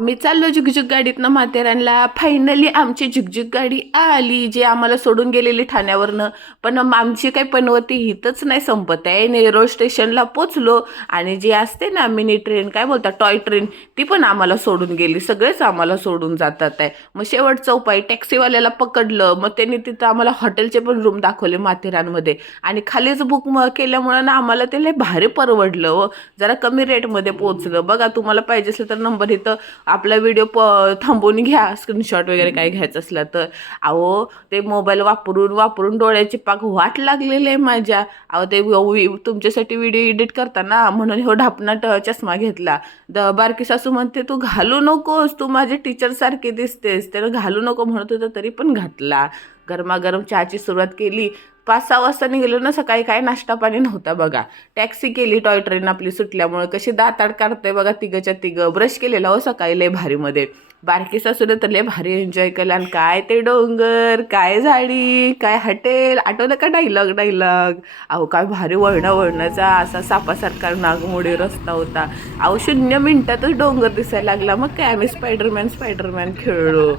मी चाललो झुकझुक गाडीतनं माथेरानला फायनली आमची झुकझुक गाडी आली जे आम्हाला सोडून गेलेली ठाण्यावरनं. पण आमची काही पनवती हितच नाही संपत आहे. नेरो स्टेशनला पोचलो आणि जी असते ना मिनी ट्रेन काय बोलतात टॉय ट्रेन ती पण आम्हाला सोडून गेली. सगळेच आम्हाला सोडून जातात आहे. मग शेवटचा उपाय टॅक्सीवाल्याला पकडलं. मग त्यांनी तिथं आम्हाला हॉटेलचे पण रूम दाखवले माथेरानमध्ये आणि खालीच बुक म केल्यामुळं ना आम्हाला ते लय भारी परवडलं व जरा कमी रेटमध्ये पोचलं बघा तुम्हाला पाहिजे असेल तर नंबर इथं आपला व्हिडिओ प थांबवून घ्या स्क्रीनशॉट वगैरे काय घ्यायचं असलं तर. अहो ते मोबाईल वापरून वापरून डोळ्याची पाक वाट लागलेली आहे माझ्या. अहो ते वि- तुमच्यासाठी व्हिडिओ एडिट करताना म्हणून हो ढापणाट चष्मा घेतला. द बारकी सासू म्हणते तू घालू नकोस तू माझे टीचरसारखी दिसतेस. त्याला घालू नको म्हणत होतं तरी पण घातला. गरमागरम चहाची सुरुवात केली. पाच सहा वाजता निघलो ना सकाळी काय नाश्ता पाणी नव्हता बघा. टॅक्सी केली टॉय ट्रेन आपली सुटल्यामुळे. कशी दाताड काढतोय बघा तिघंच्या तिघं. ब्रश केलेला हो सकाळी लय भारीमध्ये. बारकी सासूने तर लय भारी एन्जॉय केला. आणि काय ते डोंगर काय झाडी काय हॉटेल आठवलं का डायलॉग डायलॉग अहो काय भारी वळणं वळणाचा असा सापासारखा नागमोडी रस्ता होता. अहो शून्य मिनटातच डोंगर दिसायला लागला. मग काय आम्ही स्पायडरमॅन स्पायडरमॅन खेळलो.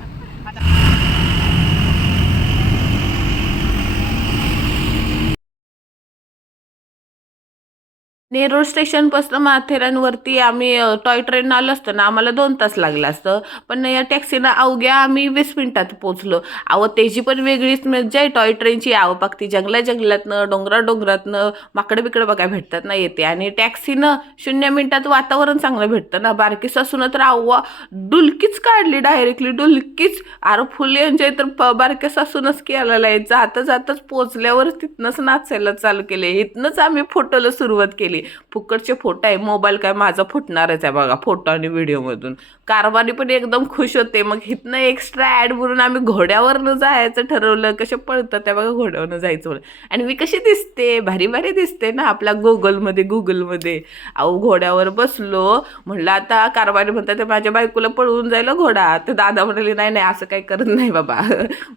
नेरूळ स्टेशनपासून माथेरानवरती आम्ही टॉय ट्रेन आलो असतं ना आम्हाला दोन तास लागला असतं. पण या टॅक्सीनं अवघ्या आम्ही वीस मिनटात पोचलो अहो त्याची पण वेगळीच मजा आहे. टॉय ट्रेनची अहो जंगला जंगलातनं डोंगरा डोंगरातनं माकडं बिकडं बघा भेटतात ना येते. आणि टॅक्सीनं शून्य मिनटात वातावरण चांगलं भेटतं ना. बारकी सासून तर अव्वा डुलकीच काढली डायरेक्टली डुलकीच. अरे फुल एन्जॉय तर प- बारक्या सासूनच केलेला आहे. जाता जाताच पोचल्यावर तिथनंच नाचायला चालू केले इथनंच आम्ही फोटोला सुरुवात केली. फुकटचे फोटो आहे मोबाईल काय माझा फुटणारच आहे बघा फोटो आणि व्हिडिओमधून कारभारी पण एकदम खुश होते. मग इथनं एक्स्ट्रा ॲड म्हणून आम्ही घोड्यावरनं जायचं ठरवलं. कसे पळतं त्या बघा घोड्यावरनं जायचं म्हणून. आणि मी कशी दिसते? भारी भारी दिसते ना आपल्या गुगलमध्ये गुगलमध्ये अहो घोड्यावर बसलो. म्हणलं आता कारभारी म्हणतात ते माझ्या बायकोला पळवून जायला घोडा. तर दादा म्हणाले नाही नाही असं काही करत नाही बाबा.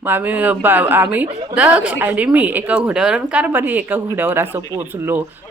मग आम्ही आम्ही दक्ष आणि मी एका घोड्यावर आणि कारभारी एका घोड्यावर असं पोचलो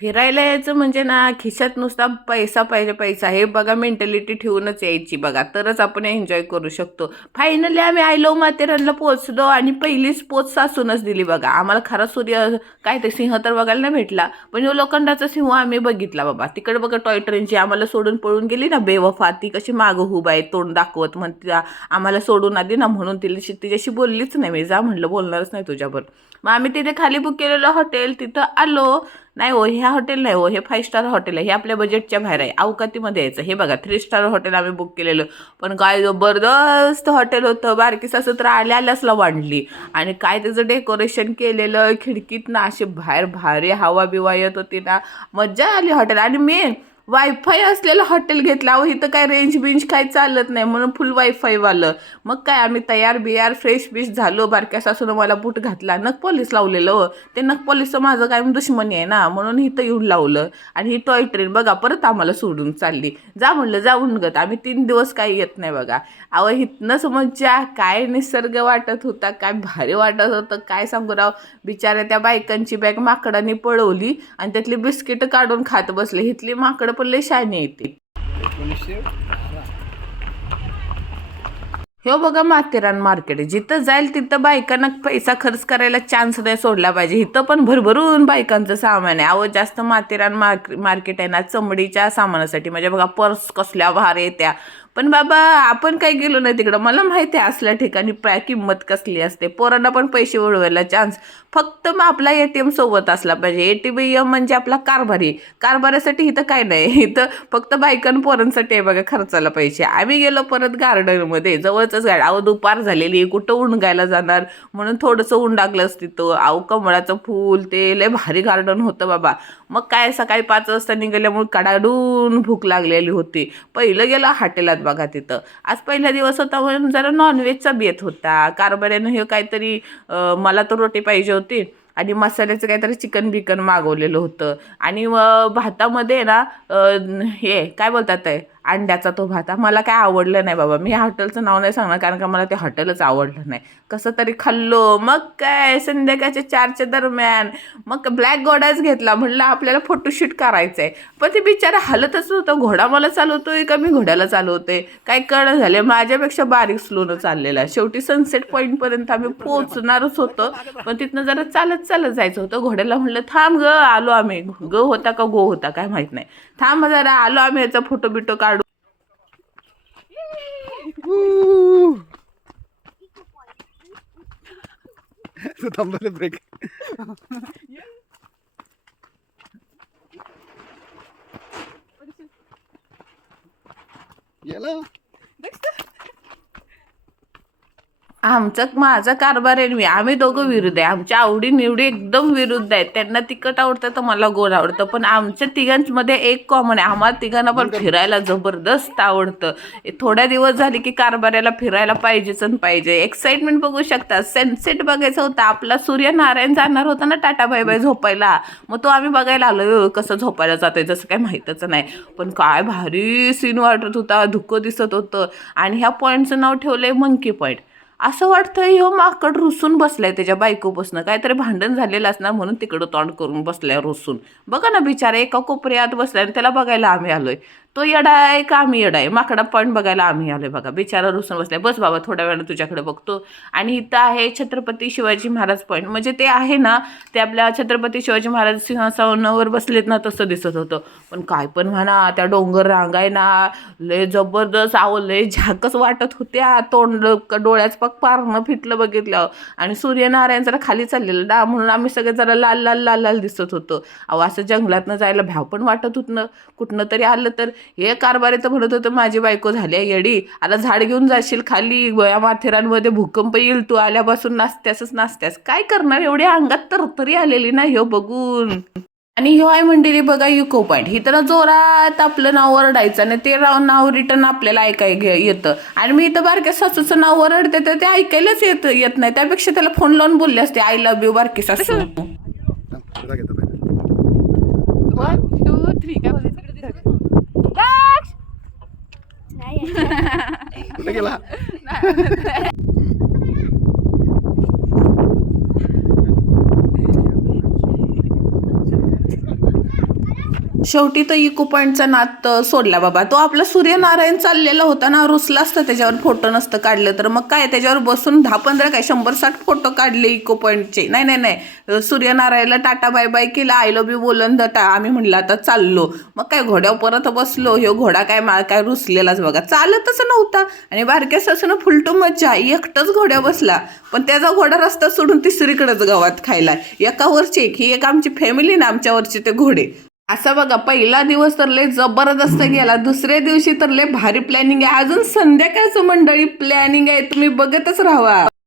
फिरायला यायचं म्हणजे ना खिशात नुसता पैसा पाहिजे पैसा. हे बघा मेंटॅलिटी ठेवूनच यायची बघा. तरच आपण एन्जॉय करू शकतो. फायनली आम्ही आयलो माथेरानला पोचलो आणि पहिलीच पोच सासूनच दिली बघा. आम्हाला खरा सूर्य काय ते सिंह तर बघायला नाही भेटला. पण यो लोखंडाचा सिंह आम्ही बघितला बाबा. तिकडे बघा टॉय ट्रेनची आम्हाला सोडून पळून गेली ना बेवफा. ती कशी मागं हुब आहे तोंड दाखवत म्हणते. आम्हाला सोडून आली ना म्हणून तिला तिच्याशी बोललीच नाही. मी जा म्हणलं बोलणारच नाही तुझ्यावर मग आम्ही तिथे खाली बुक केलेलं हॉटेल तिथं आलो. नाही हो ह्या हॉटेल नाही हो हे फाईव्ह स्टार हॉटेल आहे हे आपल्या बजेटच्या बाहेर आहे. अवकातीमध्ये यायचं. हे बघा थ्री स्टार हॉटेल आम्ही बुक केलेलं. पण काय जबरदस्त हॉटेल होतं. बारकी सासू तर आल्या आल्यासला वाढली. आणि काय त्याचं डेकोरेशन केलेलं खिडकीत ना अशी बाहेर भारी हवा बिवा येत होती ना. मज्जा आली हॉटेल आणि मेन वायफाय असलेलं हॉटेल घेतलं. अहो इथं काय रेंज बिंज काय चालत नाही म्हणून फुल वायफायवालं मग काय आम्ही तयार बियार फ्रेश बिश झालो. बारक्या सासून मला बूट घातला. नग पोलीस लावलेलं हो. ते नग पॉलिसचं माझं काय दुश्मनी आहे ना? म्हणून इथं येऊन लावलं. आणि ही टॉय ट्रेन बघा परत आम्हाला सोडून चालली. जा म्हणलं जाऊन गत आम्ही तीन दिवस काही येत नाही बघा. अहो इथनंच मज्जा काय निसर्ग वाटत होता काय भारी वाटत होतं काय सांगू राव? बिचाऱ्या त्या बायकांची बॅग माकडाने पळवली आणि त्यातली बिस्किटं काढून खात बसले. इथली माकडं पण शानी येते हे बघा माथेरान मार्केट आहे. जिथं जाईल तिथं बायकांना पैसा खर्च करायला चान्स नाही सोडला पाहिजे. इथं पण भरभरून बायकांचं सामान आहे. अहो जास्त माथेरान मार्क मार्केट आहे ना चमडीच्या सामानासाठी. म्हणजे बघा पर्स कसल्या भार येत्या. पण बाबा आपण काय गेलो नाही तिकडं? मला माहिती आहे असल्या ठिकाणी प्रा किंमत कसली असते. पोरांना पण पैसे उडवायला चान्स फक्त मग आपला ए टी एम सोबत असला पाहिजे. ए टी एम म्हणजे आपला कारभारी. कारभारासाठी इथं काय नाही. इथं फक्त बायकां पोरांसाठी आहे बघा खर्चाला पैसे. आम्ही गेलो परत गार्डनमध्ये. जवळच गाड अहो दुपार झालेली कुठं उंडायला जाणार? म्हणून थोडंसं उंडाकलंच तिथं. अहो कमळाचं फूल. ते लय भारी गार्डन होतं बाबा. मग काय? सकाळी पाच वाजता निघाल्यामुळे कडाडून भूक लागलेली होती. पहिलं गेलं हॉटेलात. बघा तिथं. आज पहिला दिवस होता म्हणून जरा नॉनव्हेजचा बेत होता. कारभाऱ्यानं हे काहीतरी मला तर रोटी पाहिजे होती आणि मसाल्याचं काहीतरी चिकन बिकन मागवलेलं होतं. आणि भातामध्ये ना हे काय बोलतात आहे अंड्याचा तो भात. मला काय आवडलं नाही बाबा. मी हॉटेलचं नाव नाही सांगणार कारण का मला ते हॉटेलच आवडलं नाही. कसं तरी खाल्लो. मग काय? संध्याकाळच्या चारच्या दरम्यान मग ब्लॅक घोडाच घेतला. म्हणलं आपल्याला फोटोशूट करायचं आहे पण ते बिचारा हलतच होतं घोडा मला चालवतोय का? मी घोड्याला चालवते. काय कळलं झालं माझ्यापेक्षा बारीक स्लोनं चाललेला. शेवटी सनसेट पॉईंटपर्यंत आम्ही पोहोचणारच होतं. पण तिथनं जरा चालत चालत जायचं होतं. घोड्याला म्हणलं थांब ग. आलो आम्ही. ग होता का? गो होता? काय माहीत नाही. थांब जरा. आलो आम्ही. याचा फोटो बिटो काढ तू थांबवले ब्रेक गेला आमचं माझा कारभार आहे मी आम्ही दोघं विरुद्ध आहे. आमच्या आवडी निवडी एकदम विरुद्ध आहेत. त्यांना तिखट आवडतं तर मला गोड आवडतं. पण आमच्या तिघांमध्ये एक कॉमन आहे. आम्हाला तिघांना पण फिरायला जबरदस्त आवडतं. थोड्या दिवस झाले की कारभाऱ्याला फिरायला पाहिजेच आणि पाहिजे. एक्साइटमेंट बघू शकता. सनसेट बघायचा होता. आपला सूर्यनारायण जाणार होता ना टाटा बाय बाय झोपायला. मग तो आम्ही बघायला आलो. कसं झोपायला जातोय? जसं काही माहीतच नाही. पण काय भारी सीन वाटत होता. धुकं दिसत होतं. आणि ह्या पॉईंटचं नाव ठेवलं आहे मंकी पॉईंट असं वाटतं ह्यो माकड रुसून बसलाय त्याच्या बायकोपासनं. काहीतरी भांडण झालेलं असणार म्हणून तिकडं तोंड करून बसलाय रुसून. बघा ना बिचारा एका कोपऱ्यात बसलाय आणि त्याला बघायला आम्ही आलोय. तो येडा आहे का आम्ही येडा आहे माकडा पॉईंट बघायला आम्ही आलोय बघा. बिचारा रुसून बसलाय. बस बाबा थोड्या वेळानं तुझ्याकडे बघतो. आणि इथं आहे छत्रपती शिवाजी महाराज पॉईंट म्हणजे ते आहे ना ते आपल्या छत्रपती शिवाजी महाराज सिंहासनावर बसलेत ना तसं दिसत होतं. पण काय पण म्हणा त्या डोंगर रांगाय ना लय जबरदस्त आव लय झाकच वाटत होत्या. तोंड डोळ्याच पग पारणं फिटलं बघितलं आणि सूर्यनारायण जरा खाली चाललेलं. ना म्हणून आम्ही सगळे जरा लाल लाल लाल लाल दिसत होतो. अहो असं जंगलातनं जायला भ्याव पण वाटत होतं कुठनं तरी आलं तर हे कारभारी तर म्हणत होतं माझी बायको झाली आहे येडी. आता झाड घेऊन जाशील खाली गोया माथेरांमध्ये भूकंप येईल तू आल्यापासून नाचत्यासच नाचत्यास काय करणार? एवढ्या अंगात तरतरी आलेली ना ह्यो बघून. आणि ह्यो आहे मंडळी बघा युको पॉईंट ही तर जोरात आपलं नाव ओरडायचं आणि ते राव नाव रिटर्न आपल्याला ऐकाय येतं. आणि मी इथं बारक्या सासूचं नाव ओरडते तर ते ऐकायलाच येत येत नाही. त्यापेक्षा त्याला फोन लावून बोलले असते आय लव्ह यू बारकी सासू थांब, तुला घेतो पहिले वन टू थ्री काय बोलायचं कुठे शेवटी तर इको पॉईंटचा नात सोडला बाबा. तो आपला सूर्यनारायण चाललेला होता ना रुसला असतं त्याच्यावर फोटो नसतं काढलं तर. मग काय त्याच्यावर बसून दहा पंधरा काय शंभर साठ फोटो काढले इको पॉईंटचे नाही नाही नाही. सूर्यनारायणला टाटा बाय बाय केला आय लव्ह यू बोलन दटा आम्ही म्हणलं आता चाललो. मग काय घोड्यावर परत बसलो ह्यो घोडा काय मा काय रुसलेलाच बघा. चालतच नव्हता. आणि बारक्या सासून फुलटू मज्जा एकटंच घोड्या बसला. पण त्याचा घोडा रस्ता सोडून तिसरीकडेच गावात खायला. एकावरची एक ही एक आमची फॅमिली ना आमच्यावरचे ते घोडे. असं बघा पहिला दिवस तर लय जबरदस्त गेला. दुसऱ्या दिवशी तर लय भारी प्लॅनिंग आहे. अजून संध्याकाळचं मंडळी प्लॅनिंग आहे. तुम्ही बघतच राहा